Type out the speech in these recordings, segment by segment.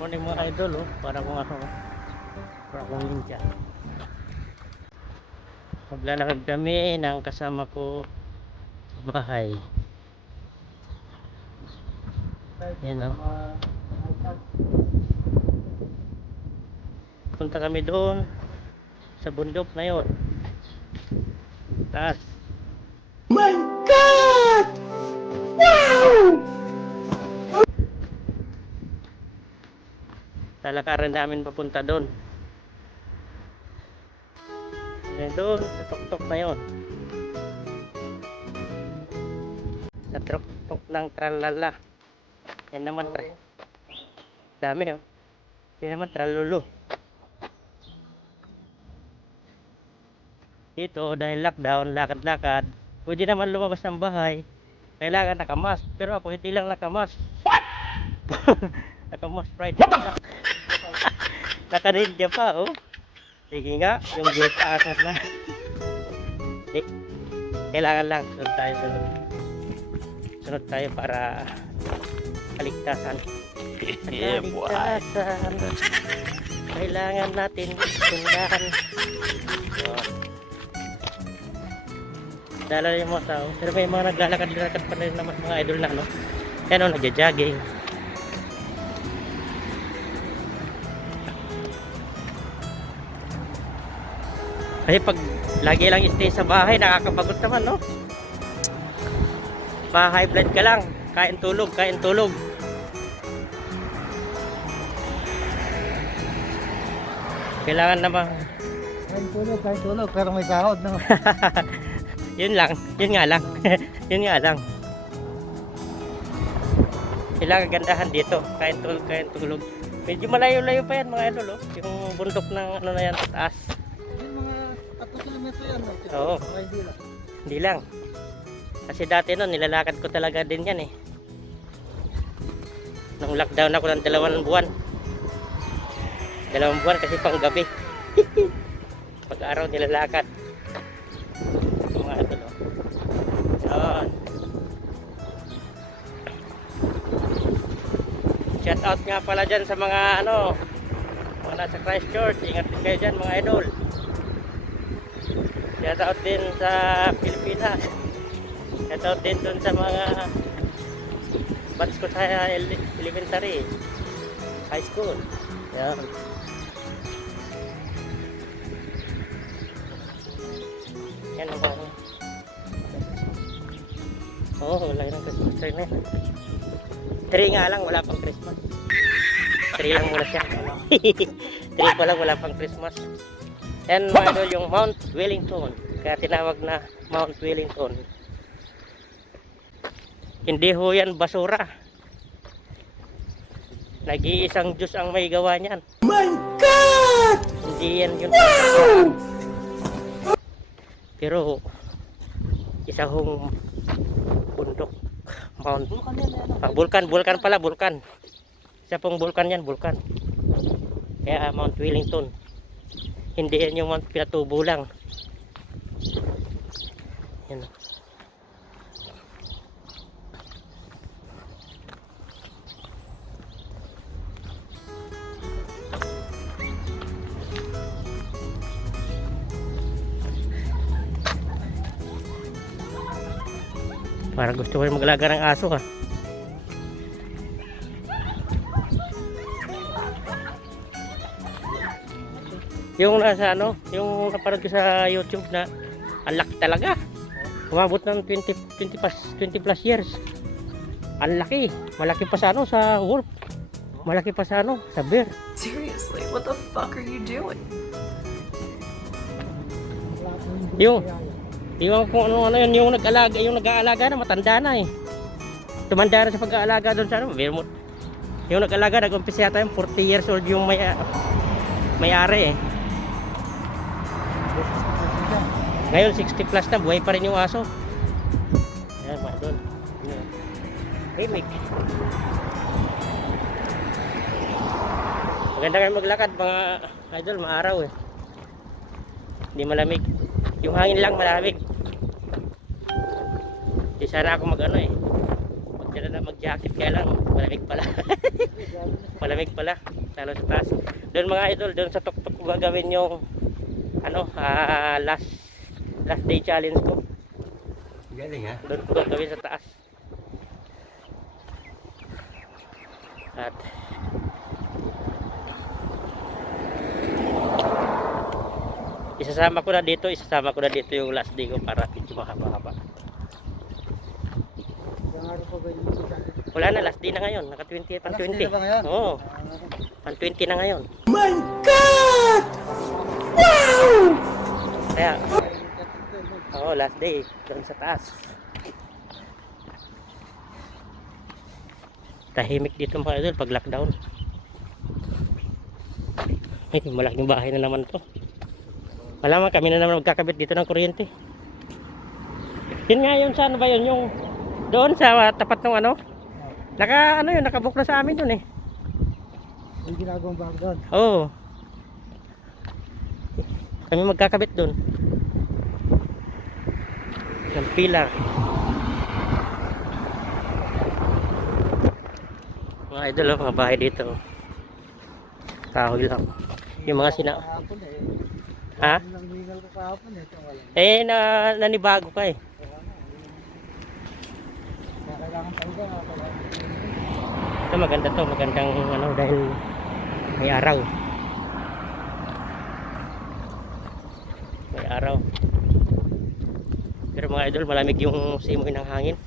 Morning mga idol, oh. Para akong ninja. Maglalakad kami ng kasama ko sa bahay. Yan, oh. Punta kami doon sa bundok na yun. Taas. My God! Wow! Lalakaran namin papunta doon. Yan doon, sa tuktok na yun. Sa tuktok ng tralala. Yan naman, dami, oh. Yan naman, tralulu. Dito, dahil lockdown, lakad-lakad, pwede naman lumabas ng bahay. Kailangan nakamask. Pero ako hindi lang nakamask. What? Nakamask right. Naka-ninja pa, oh. Sige nga, yung gate asat na. Di, kailangan lang, sunod tayo. Sunod tayo para kaligtasan. Kaligtasan. Kailangan natin sundan. So, dala yung mga tao. Pero may mga naglalakad-lakad pa rin naman mga idol na, no? Yan, oh, nagja-jogging. Kasi pag lagi lang stay sa bahay, nakakapagod naman, no? Pa-high blood ka lang. Kain tulog, kain tulog. Kailangan naman. Kain tulog, pero may sahod, no? Yun lang, yun nga lang. Yun nga lang. Kailangan gandahan dito. Kain tulog. Medyo malayo-layo pa yan mga idol, oh. Yung bundok ng ano na yan, taas. Yung mga 3 kilometro yan, no? Oo. Hindi lang. Hindi lang. Kasi dati noon, nilalakad ko talaga din yan, eh. Nung lockdown ako ng 2 buwan. 2 buwan kasi pang gabi. Pag-araw nilalakad. Mga idol, oh. Yan. Shout out nga pala dyan sa mga mga nasa Christchurch. Ingat din kayo dyan mga idol. Shout out din sa Pilipinas. Shout out din dun sa mga batch ko sa elementary, high school. Yan. Yan ang mga. Oo, laki ng Christmas tree na yan. Tree nga lang, wala pang Christmas. Tree lang muna siya. Tree pa lang, wala pang Christmas. And mga idol, yung Mount Wellington. Kaya tinawag na Mount Wellington. Hindi ho yan basura. Nag-iisang Diyos ang may gawa niyan. My God! Hindi yan yun. Pero isa hong bundok. Mount. Vulkan pala, vulkan. Isa pong vulkan yan, vulkan. Kaya Mount Wellington. Hindi yan yung Mount Pinatubo lang. Yan. Para gusto ko rin magalaga ng aso, ha. Yung nasa yung napanood ko sa YouTube na ang laki talaga. Umabot ng 20 plus years. Ang laki. Malaki pa sa sa wolf. Malaki pa sa sa bear. Seriously, what the fuck are you doing? Yung kung ano yun, yung nag-aalaga na matanda na, eh. Tumanda na sa pag-aalaga doon sa Vermont. Yung nag-aalaga, nag-umpisa yata yung 40 years old yung may-ari, eh. Ngayon 60 plus na, buhay pa rin yung aso. Ayan, mga doon. Remake. Maganda kayo maglakad mga idol, maaraw, eh. Hindi malamig. Yung hangin lang malamig. Di sana ako Diyan na lang mag-jacket kaya lang malamig pala. Malamig pala lalo sa taas. Doon mga idol, doon sa tuktok ko gagawin yung ano, last day challenge ko. Galing ha? Doon ko gagawin sa taas. At isasama ko na dito yung last day ko para medyo mahaba-haba. Ilang araw pa ba yung jacket? Wala na, last day na ngayon. Naka 20, pan Last day 20. na ba ngayon? Oo, pan 20 na ngayon. My God! Wow! Kaya, oo, last day. Doon sa taas. Tahimik dito mga idol pag lockdown. Ay, malaking bahay na naman to. Malaman kami na naman magkakabit dito ng kuryente. Yun nga yun sa ano ba yun? Yung doon sa tapat ng ano? Nakabook na sa amin doon eh. Yung ginagawang bago doon. Oo. Kami magkakabit doon. Ng pillar. Mga idol, mga bahay dito. Kahoy lang. Yung mga Kahapon eh. Ha? Yung hingal ko kahapon eh. Ito wala. Nanibago ka eh. Kaya kailangan talaga. Ito maganda to, magandang ano dahil may araw. May araw. Pero mga idol, malamig yung simoy ng hangin.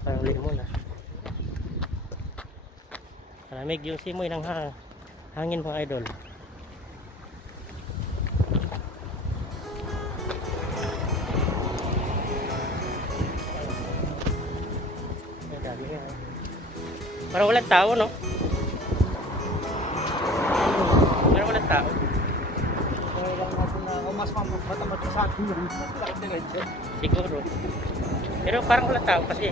Parang limon ah. Malamig yung simoy ng hangin mga idol. Ang dami nga. Parang walang tao, no? Parang walang tao. Kailangan natin na mas matamat sa atin yun. Lakad na ganyan. Siguro. Pero parang walang tao kasi.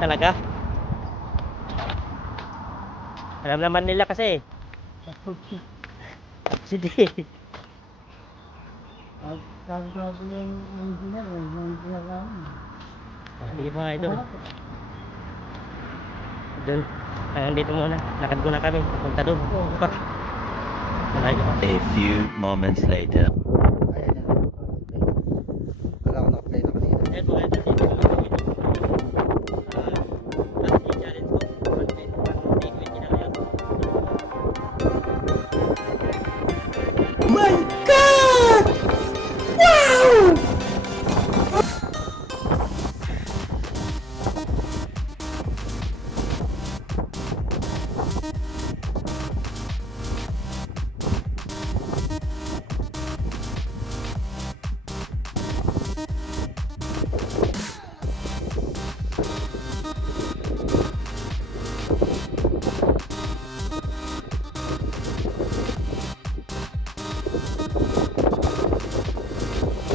Talaga? Alam naman nila kasi. Sige. Sabi yung engineer, yung engineer namin. Sige mga idol. Doon. Hanggang dito muna. Lakad muna kami. Punta doon. Malayo. A few moments later. Ayan na. Wala ko nakaplay na kanina. Ayan mga idol. Dito mga idol. Last day challenge ko. 120 na ngayon. My God! Wow!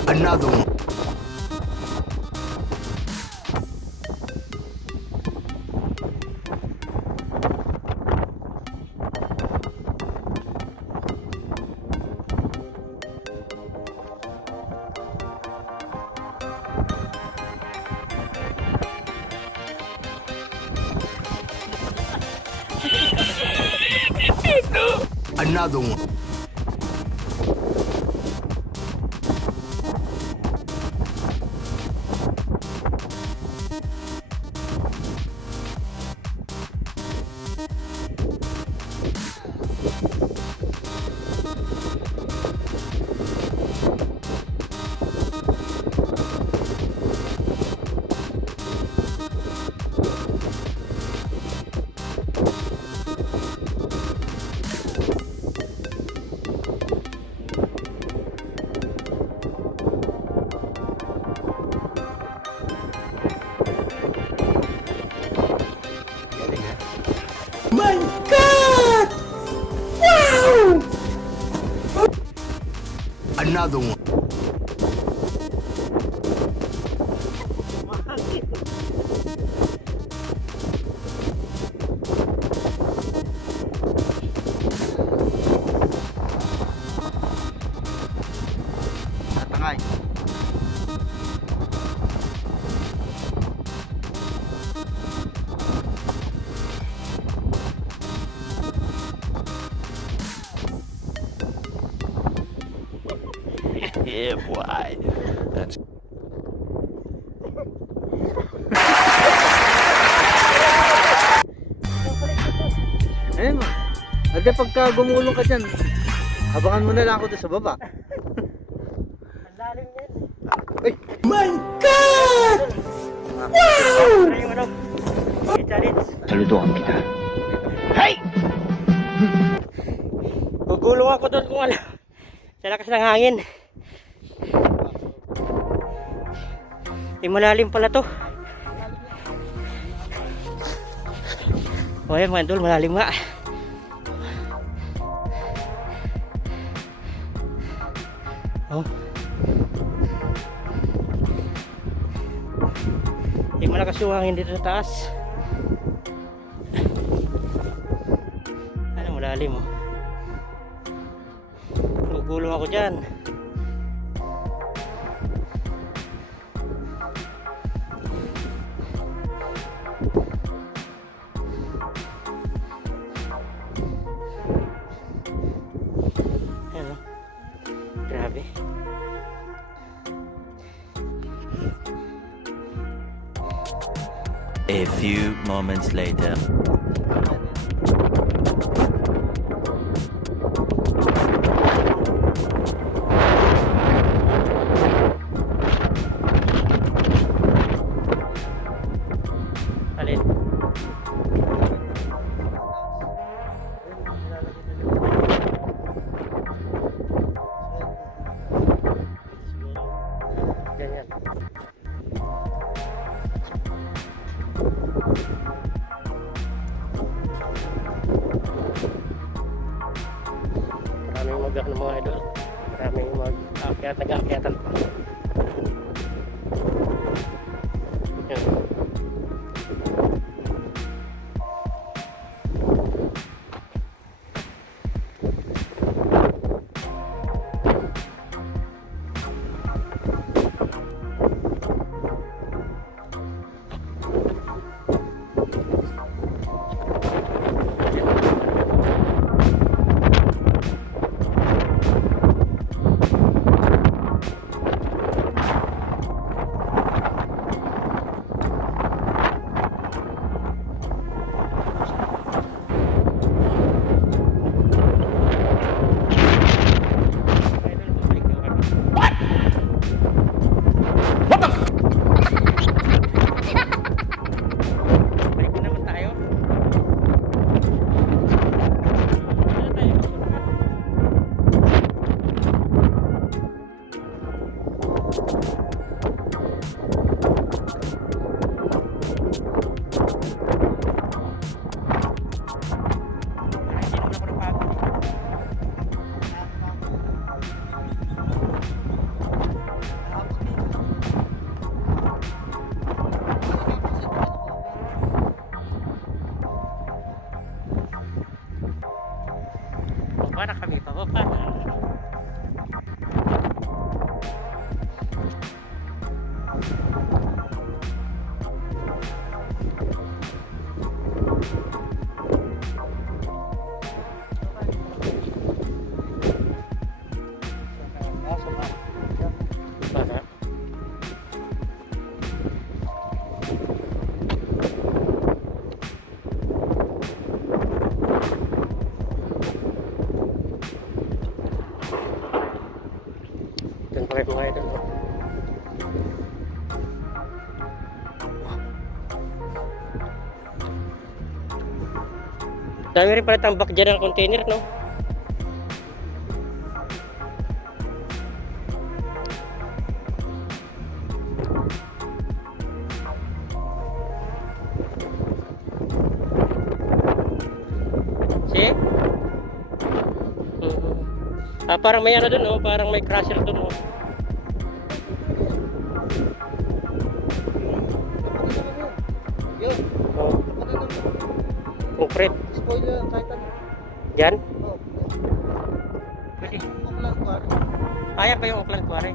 Another one. Another one. Another one. Tatangay. Yeah, boy. That's Ayun mo. Ate, pagka gumulong ka dyan, habangan mo na lang ako doon sa baba. Ang lalim yan. Ay! My God! Ano yung ano? I-challenge. saludoan kita. Gugulong ako doon kung ano. Sa lakas ng hangin. Malalim pala to. O yan mga idol, malalim nga. Oh. Malakas yung hangin dito sa taas. Ano, malalim oh. Gugulong ako dyan. Ayan oh. Grabe. A few moments later. Alin? Ganyan. Maraming mag-ak ng mga idol. Maraming mag-akyat, nag-aakyatan pa. Yan. Balik na naman tayo. Ano tayo? Hindi naman ako napagod. Baba na kami, pababa na. Para. Diyan pa kayo mga idol. Oh. Dami rin pala tambak dyan ng container, no? See? Ah, parang may ano dun, oh. Parang may crusher dun, oh. Yun, Oh, kapatid ng concrete. spoiler kahit ano. Diyan? Oh, Pwede. Auckland Quarry. Ayan pa yung Auckland Quarry.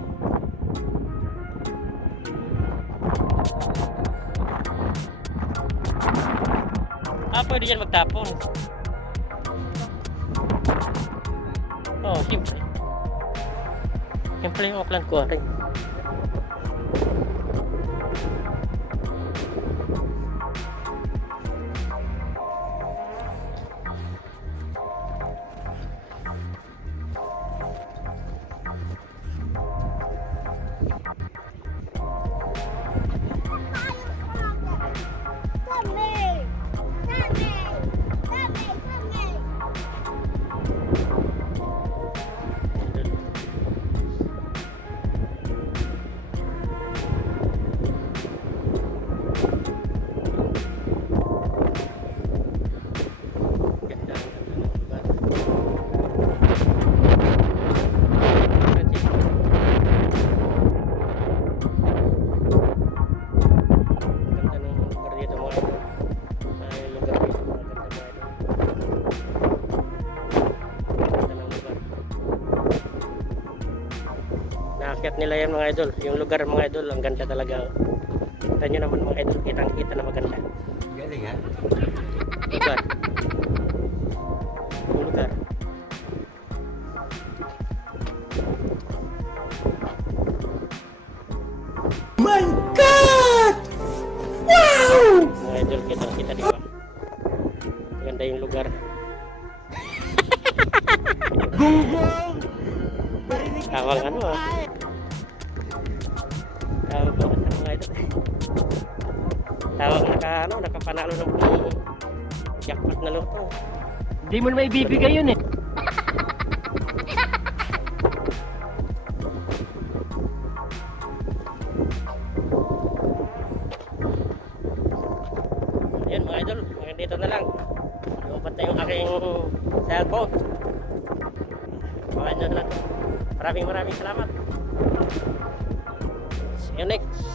Ah, pwede dyan magtapon. Oh, siyempre. Yan pala yung Auckland Quarry. Ganda, ganda ng lugar. Ganda ng lugar dito mga idol. Ay, lugar dito mga ganda mga idol. Ganda ng lugar. Naakyat nila yan mga idol. Yung lugar mga idol, ang ganda talaga. Kita nyo naman mga idol, kitang-kita na maganda. Galing ha? Lugar. Yung lugar. My God! Wow! Mga idol, kitang-kita di ba? Maganda yung lugar. Tawang ano ah. Tawag ba sa mga idol? Tawag nakapanalo ng jackpot na loto. Hindi mo naman ibibigay yun eh. Ayun mga idol, hanggang dito na lang. Lupat na yung aking cellphone. Mga idol lang. Maraming salamat. See you next.